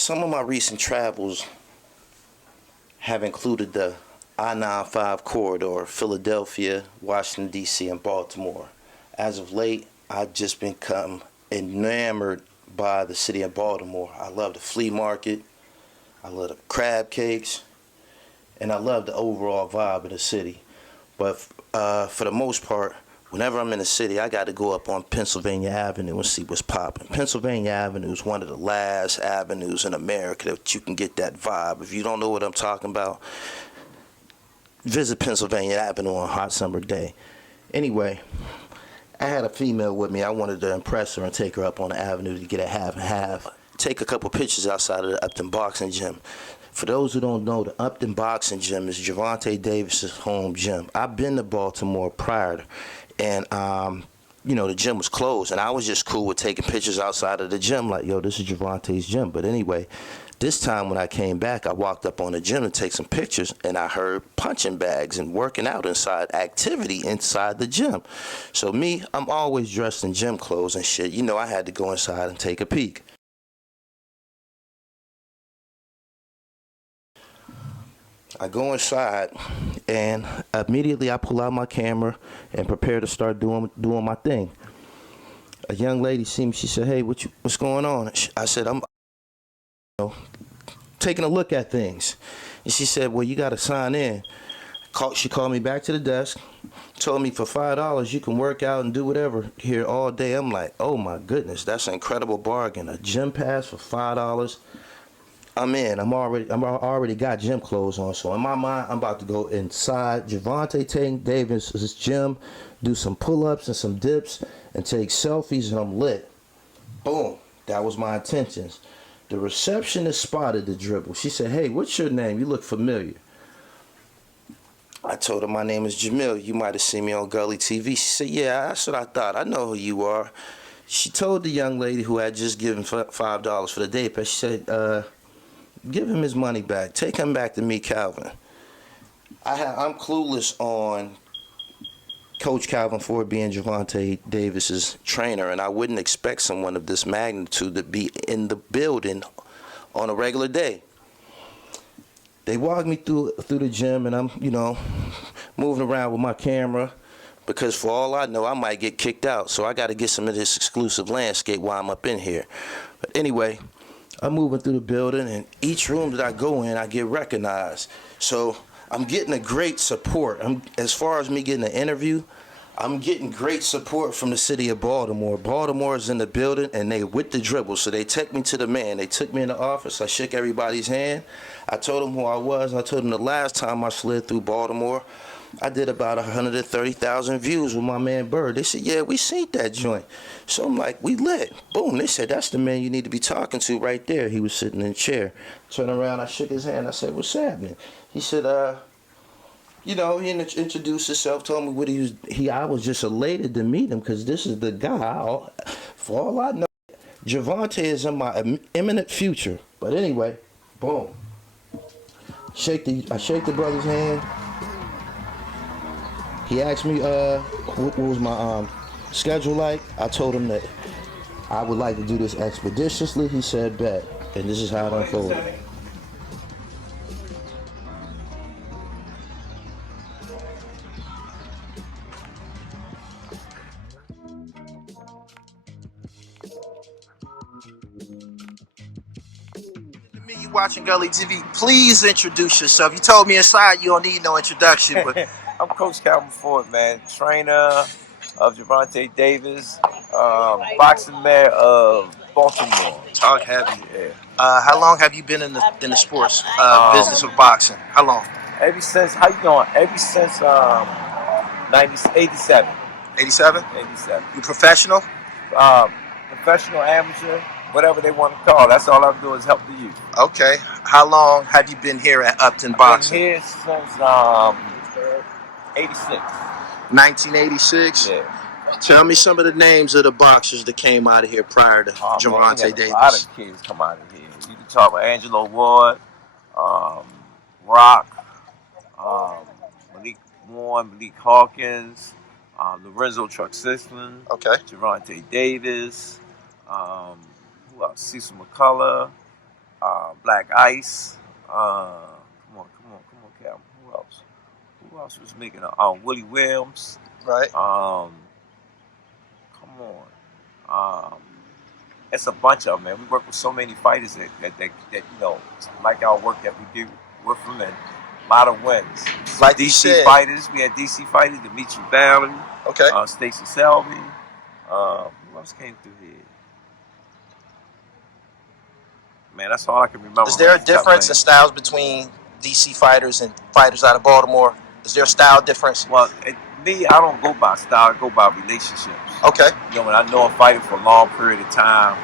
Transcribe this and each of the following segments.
Some of my recent travels have included the I-95 corridor, Philadelphia, Washington, D.C., and Baltimore. As of late, I've just become enamored by the city of Baltimore. I love the flea market, I love the crab cakes, and I love the overall vibe of the city. But for the most part, whenever I'm in the city, I got to go up on Pennsylvania Avenue and see what's popping. Pennsylvania Avenue is one of the last avenues in America that you can get that vibe. If you don't know what I'm talking about, visit Pennsylvania Avenue on a hot summer day. Anyway, I had a female with me. I wanted to impress her and take her up on the avenue to get a half and half. Take a couple pictures outside of the Upton Boxing Gym. For those who don't know, the Upton Boxing Gym is Gervonta Davis's home gym. I've been to Baltimore prior, and the gym was closed, and I was just cool with taking pictures outside of the gym, like, yo, this is Gervonta's gym. But anyway, this time when I came back, I walked up on the gym to take some pictures, and I heard punching bags and working out inside, activity inside the gym. So me, I'm always dressed in gym clothes and shit. You know, I had to go inside and take a peek. I go inside, and immediately I pull out my camera and prepare to start doing my thing. A young lady see me. She said, "Hey, what's going on?" I said, "I'm taking a look at things." And she said, "Well, you got to sign in." She called me back to the desk, told me for $5 you can work out and do whatever here all day. I'm like, oh my goodness, that's an incredible bargain. A gym pass for $5. I'm in. I'm already got gym clothes on. So in my mind, I'm about to go inside Gervonta Davis's gym, do some pull-ups and some dips, and take selfies, and I'm lit. Boom. That was my intentions. The receptionist spotted the dribble. She said, "Hey, what's your name? You look familiar." I told her my name is Jamil. You might have seen me on Gully TV. She said, "Yeah, that's what I thought. I know who you are." She told the young lady who had just given $5 for the day pass, she said, "Give him his money back. Take him back to me, Calvin." I'm clueless on Coach Calvin Ford being Gervonta Davis's trainer, and I wouldn't expect someone of this magnitude to be in the building on a regular day. They walked me through the gym, and I'm, moving around with my camera because for all I know, I might get kicked out. So I got to get some of this exclusive landscape while I'm up in here. But anyway, I'm moving through the building, and each room that I go in, I get recognized. So I'm getting a great support. As far as me getting an interview, I'm getting great support from the city of Baltimore. Baltimore is in the building, and they with the dribble. So they took me to the man. They took me in the office. I shook everybody's hand. I told them who I was. I told them the last time I slid through Baltimore, I did about 130,000 views with my man Bird. They said, "Yeah, we seen that joint." So I'm like, "We lit." Boom. They said, "That's the man you need to be talking to right there." He was sitting in a chair. Turned around, I shook his hand. I said, "What's happening?" He said, he introduced himself, told me what he was. I was just elated to meet him because this is the guy. For all I know, Gervonta is in my imminent future. But anyway, boom. I shake the brother's hand. He asked me what was my schedule like. I told him that I would like to do this expeditiously. He said, "Bet." And this is how it unfolded. You watching Gully TV? Please introduce yourself. You told me inside you don't need no introduction, but I'm Coach Calvin Ford, man, trainer of Gervonta Davis, boxing mayor of Baltimore. talk heavy. Yeah. How long have you been in the sports business of boxing? How long? Ever since, how you doing? Ever since 87. 87? 87. You professional? Professional, amateur, whatever they want to call. That's all I'm doing is help the youth. Okay. How long have you been here at Upton I've Boxing? been here since 86. 1986? Yeah. Tell me some of the names of the boxers that came out of here prior to Gervonta Davis. A lot of kids come out of here. You can talk about Angelo Ward, Rock, um, Malik Warren, Malik Hawkins, Lorenzo Truxisland, Okay. Gervonta Davis, who else? Cecil McCullough, Black Ice. Come on, Calvin. Who else? Who else was making it? Willie Williams. Right. Come on. It's a bunch of them, man. We work with so many fighters that like our work that we do with them, and a lot of wins. Like DC fighters. We had DC fighters, Dimitri Bally. Okay. Stacey Selby. Who else came through here? Man, that's all I can remember. Is there a difference in styles between DC fighters and fighters out of Baltimore? Is there a style difference? Well, me, I don't go by style. I go by relationships. Okay. When I know a fighter for a long period of time,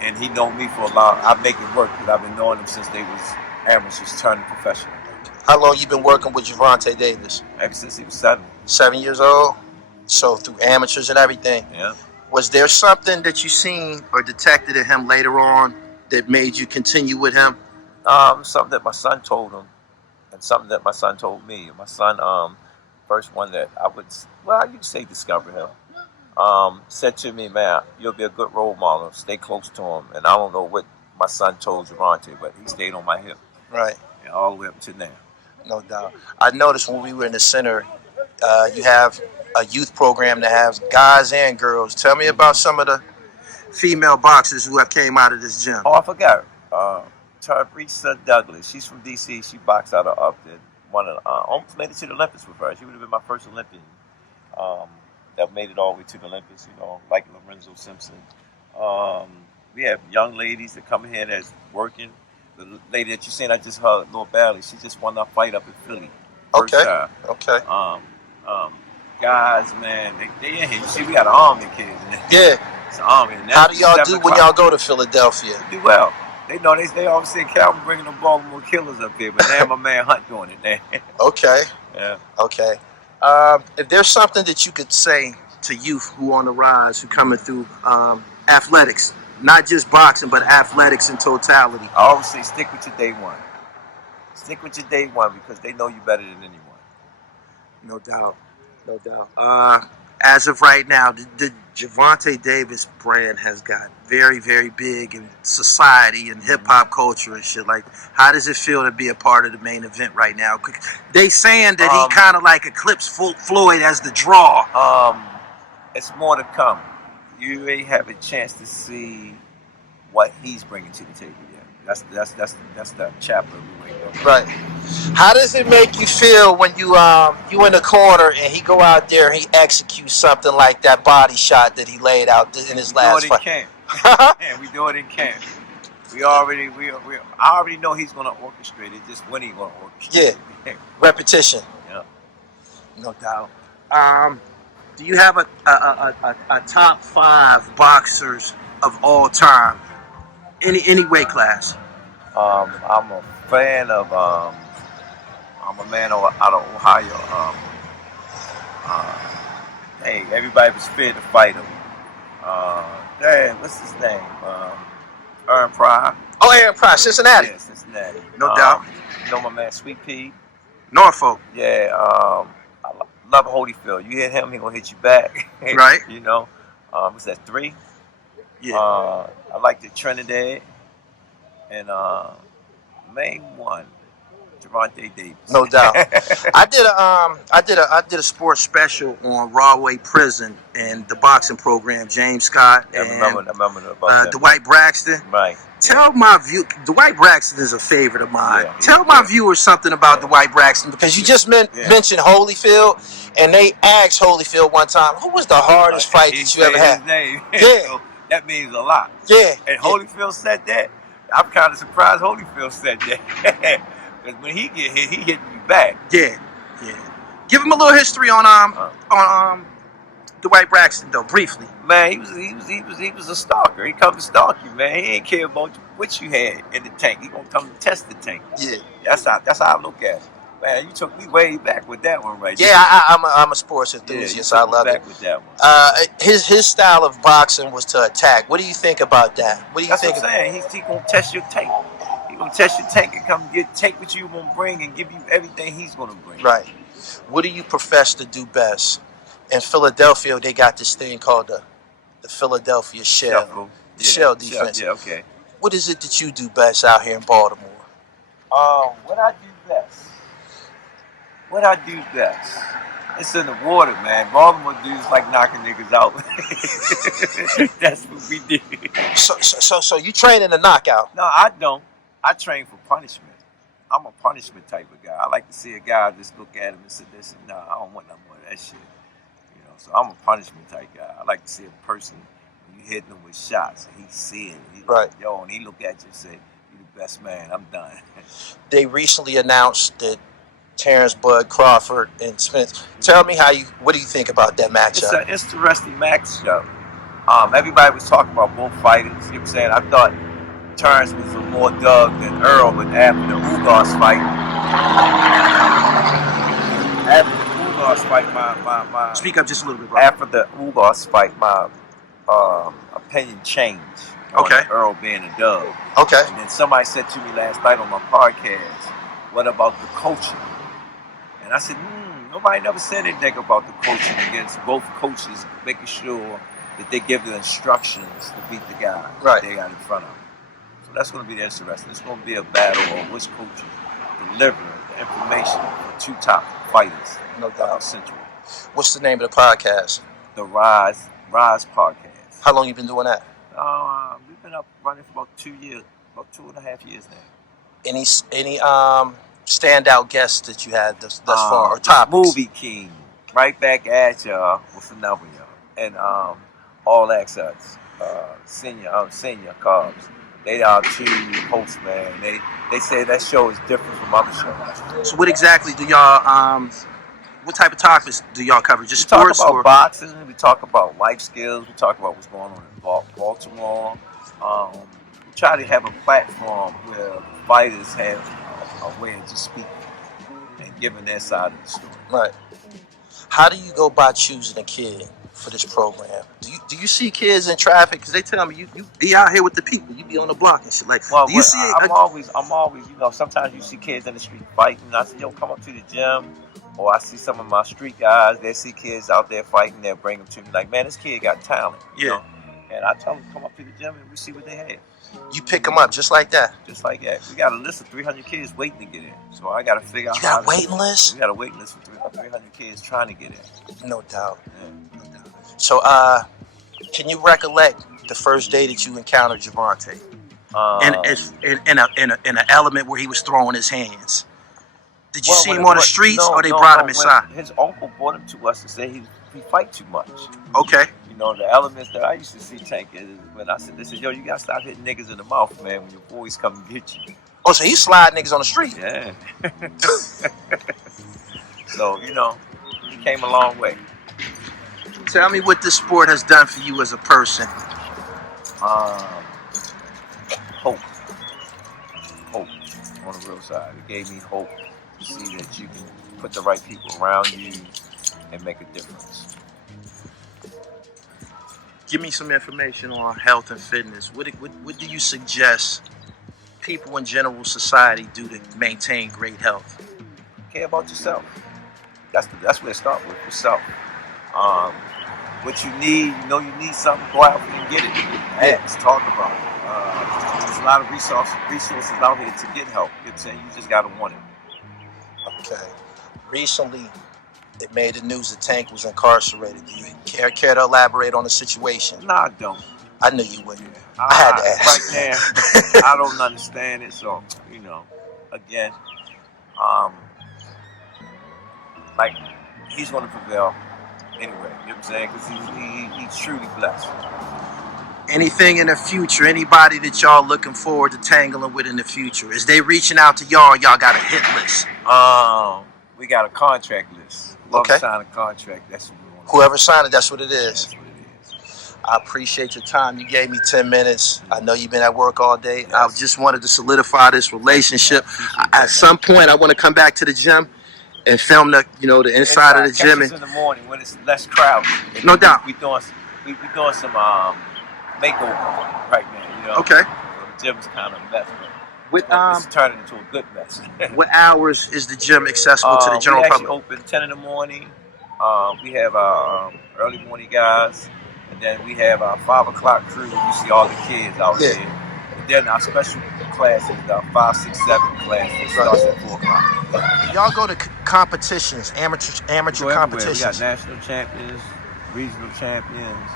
and he know me for a long, I make it work because I've been knowing him since they was amateurs turning professional. How long you been working with Gervonta Davis? Ever since he was 7. 7 years old. So through amateurs and everything. Yeah. Was there something that you seen or detected in him later on that made you continue with him? Something that my son told him, and something that my son told me. My son, first one that you can say discovered him, said to me, man, you'll be a good role model. Stay close to him. And I don't know what my son told Gervonta, but he stayed on my hip. Right. And all the way up to now. No doubt. I noticed when we were in the center, you have a youth program that has guys and girls. Tell me about some of the female boxers who have came out of this gym. Oh, I forgot. THRU Douglas. She's from DC. She boxed out of Upton. Almost made it to the Olympics with her. She would have been my first Olympian. That made it all the way to the Olympics. Like Lorenzo Simpson. We have young ladies that come here that's working. The lady that you seen, I just heard, Lord Bailey. She just won that fight up in Philly. First time. Okay. Guys, man, they in here. You see, we got an army kid in there. Yeah. It's an army. How do y'all do when y'all go to Philadelphia? We do well. They know they always say Calvin bringing the Baltimore Killers up here, but now my man Hunt doing it now. Okay. Yeah. Okay. If there's something that you could say to youth who on the rise, who coming through athletics, not just boxing, but athletics in totality. I always say stick with your day one. Stick with your day one because they know you better than anyone. No doubt. No doubt. As of right now, the Gervonta Davis brand has got very, very big in society and hip-hop culture and shit. Like, how does it feel to be a part of the main event right now? They saying that he kind of like eclipsed Floyd as the draw. It's more to come. You may have a chance to see what he's bringing to the table. Yeah, that's the chapter we wait on. Right. How does it make you feel when you in the corner and he go out there and he executes something like that body shot that he laid out in his last fight? We do it in camp. Yeah, we do it in camp. I already know he's gonna orchestrate it. Just when he's gonna orchestrate it. Yeah. Repetition. Yeah. No doubt. Do you have a top 5 boxers of all time? Any weight class? I'm a fan of I'm a man out of Ohio. Hey, everybody was scared to fight him. What's his name? Aaron Pryor. Oh, Aaron Pryor, Cincinnati. Yeah, Cincinnati. No doubt. You know my man Sweet Pea? Norfolk. Yeah, I love Holyfield. You hit him, he gonna hit you back. Right. Was that 3? Yeah. I like the Trinidad. And main one, Gervonta Davis. No doubt. I did a sports special on Rahway Prison and the boxing program. James Scott and I remember about that. Dwight Braxton. Right. Tell my view. Dwight Braxton is a favorite of mine. Yeah, Tell my viewers something about Dwight Braxton because you just mentioned Holyfield, and they asked Holyfield one time, "Who was the hardest fight that you ever had?" His name. Yeah. So that means a lot. Yeah. And Holyfield said that. I'm kind of surprised Holyfield said that. Because when he get hit, he hitting you back. Yeah. Give him a little history on Dwight Braxton though, briefly. Man, he was a stalker. He come to stalk you, man. He ain't care about what you had in the tank. He gonna come to test the tank. Yeah. That's how I look at it. Man, you took me way back with that one right there. Yeah, I'm a sports enthusiast. I love it. With that one. His style of boxing was to attack. What do you think about that? What do you think? That's what I'm saying. He's gonna test your tank. He's gonna test your tank and come take what you gonna bring and give you everything he's gonna bring. Right. What do you profess to do best? In Philadelphia, they got this thing called the Philadelphia Shell. Shuffle. The shell defense. Yeah, okay. What is it that you do best out here in Baltimore? What I do best. What I do best. It's in the water, man. Baltimore dudes like knocking niggas out. That's what we do. So you train in the knockout? No, I don't. I train for punishment. I'm a punishment type of guy. I like to see a guy just look at him and say, "Listen, no, I don't want no more of that shit." You know, so I'm a punishment type guy. I like to see a person when you hitting him with shots and he's seeing, he Right. yo, and he look at you and say, "You the best man. I'm done." They recently announced that Terrence Bud Crawford and Smith. Tell me what do you think about that It's matchup? an interesting matchup. Everybody was talking about both fighters. You know what I'm saying? I thought Terrence was a more dug than Earl, but after the Ugas fight, my Speak up just a little bit, bro. after the Ugas fight, my opinion changed. Okay. On Earl being a dub. Okay. And then somebody said to me last night on my podcast, "What about the coaching?" And I said, nobody never said anything about the coaching against both coaches, making sure that they give the instructions to beat the guy Right. they got in front of them. So that's going to be interesting. It's going to be a battle on which coaches deliver the information for two top fighters. No doubt. Central. What's the name of the podcast? The Rise Podcast. How long you been doing that? We've been up running for about 2 years, about 2.5 years now. Any standout guests that you had thus far, or topics? Movie King, right back at y'all with another y'all, and All Access, senior Cubs. They are two hosts, man. They say that show is different from other shows. So what exactly do y'all what type of topics do y'all cover? Just sports, talk about or boxing? We talk about life skills. We talk about what's going on in Baltimore. We try to have a platform where the fighters have a way of just speaking and giving their side of the story. Right. How do you go by choosing a kid for this program? Do you see kids in traffic? Because they tell me you be out here with the people. You be on the block and shit. Like, well, do you see? I'm always, sometimes you see kids in the street fighting. And I say, yo, come up to the gym. Or I see some of my street guys. They see kids out there fighting. They'll bring them to me. Like, man, this kid got talent. You know? And I tell them to come up to the gym and we see what they have. You pick them up just like that? Just like that. We got a list of 300 kids waiting to get in. So I got to figure out You got a waiting list? We got a waiting list for 300 kids trying to get in. No doubt. Yeah. No doubt. So, can you recollect the first day that you encountered Gervonta? In an element where he was throwing his hands. Did you see him on the streets, or they brought him inside? His uncle brought him to us to say he fight too much. Okay. You know, the elements that I used to see Tank is when I said, they said, yo, you gotta stop hitting niggas in the mouth, man, when your boys come and get you. Oh, so he slide niggas on the street? Yeah. So, you know, he came a long way. Tell me what this sport has done for you as a person. Hope. Hope on the real side. It gave me hope to see that you can put the right people around you and make a difference. Give me some information on health and fitness. What do you suggest people in general society do to maintain great health? Care about yourself. That's where it starts with yourself. What you need, you know you need something, go out and get it. Ask, talk about it. There's a lot of resources out here to get help. You know what I'm saying? You just gotta want it. Okay. Recently, it made the news that Tank was incarcerated. Do you care to elaborate on the situation? No, I don't. I knew you wouldn't. I had to ask. Right now, I don't understand it. So, you know, again, like, he's going to prevail anyway. You know what I'm saying? Because he's truly blessed. Anything in the future, anybody that y'all looking forward to tangling with in the future? Is they reaching out to y'all got a hit list? We got a contract list. Okay. Sign a contract. That's what we want. Whoever signed it, that's what it is. That's what it is. I appreciate your time. You gave me 10 minutes. I know you've been at work all day. Yes. I just wanted to solidify this relationship. At some point, I want to come back to the gym and film the inside of the gym. In the morning when it's less crowded. No doubt. We doing some makeover right now. You know. Okay. So the gym is kind of messed up. It's turning into a good mess. What hours is the gym accessible to the general public? We actually open 10 in the morning. We have our early morning guys, and then we have our 5 o'clock crew. You see all the kids out there. The then our special classes, the 5, 6, 7 class that starts at 4 o'clock. Y'all go to competitions, amateur We go everywhere. competitions. We got national champions, regional champions.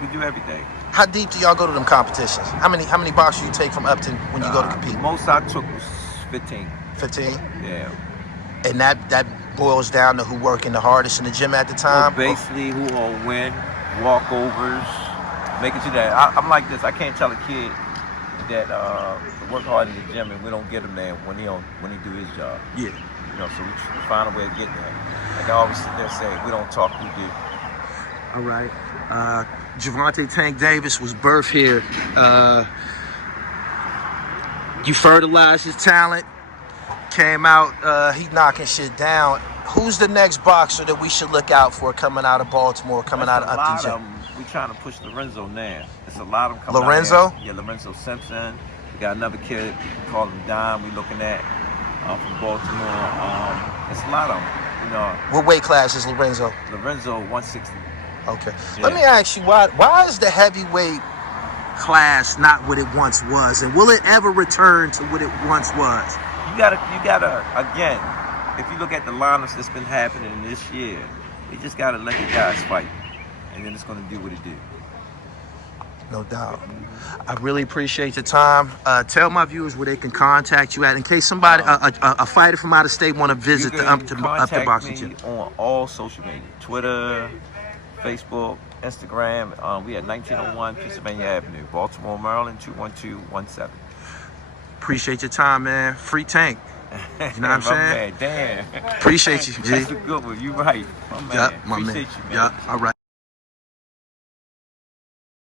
We do everything. How deep do y'all go to them competitions? How many boxers you take from Upton when you go to compete? The most I took was 15. 15. Yeah. And that boils down to who working the hardest in the gym at the time. Well, basically, who will win, walkovers, make it to that. I'm like this. I can't tell a kid that work hard in the gym and we don't get him there when he do his job. Yeah. You know, so we find a way of getting there. Like I always sit there and say, we don't talk, we do. All right. Gervonta Tank Davis was birthed here. You fertilized his talent. Came out, he knocking shit down. Who's the next boxer that we should look out for coming out of Baltimore, coming out of Upton Gym? We trying to push Lorenzo now. There's a lot of them coming Lorenzo? out here. Yeah, Lorenzo Simpson. We got another kid, we call him Dime, we looking at from Baltimore. There's a lot of them, you know. What weight class is Lorenzo? Lorenzo 160. Okay. Yeah. Let me ask you, why is the heavyweight class not what it once was? And will it ever return to what it once was? You gotta, again, if you look at the lineups that's been happening this year, you just gotta let the guys fight. And then it's gonna do what it do. No doubt. I really appreciate your time. Tell my viewers where they can contact you at in case somebody, a fighter from out of state want to visit the Upton Boxing Gym. On all social media, Twitter, Facebook, Instagram. We at 1901 Pennsylvania Avenue, Baltimore, Maryland, 21217. Appreciate your time, man. Free Tank. You know what I'm saying? Man, damn. Appreciate you, G. That's a good one. You right. My man. Yep, my Appreciate man. you, man. Yep, all right.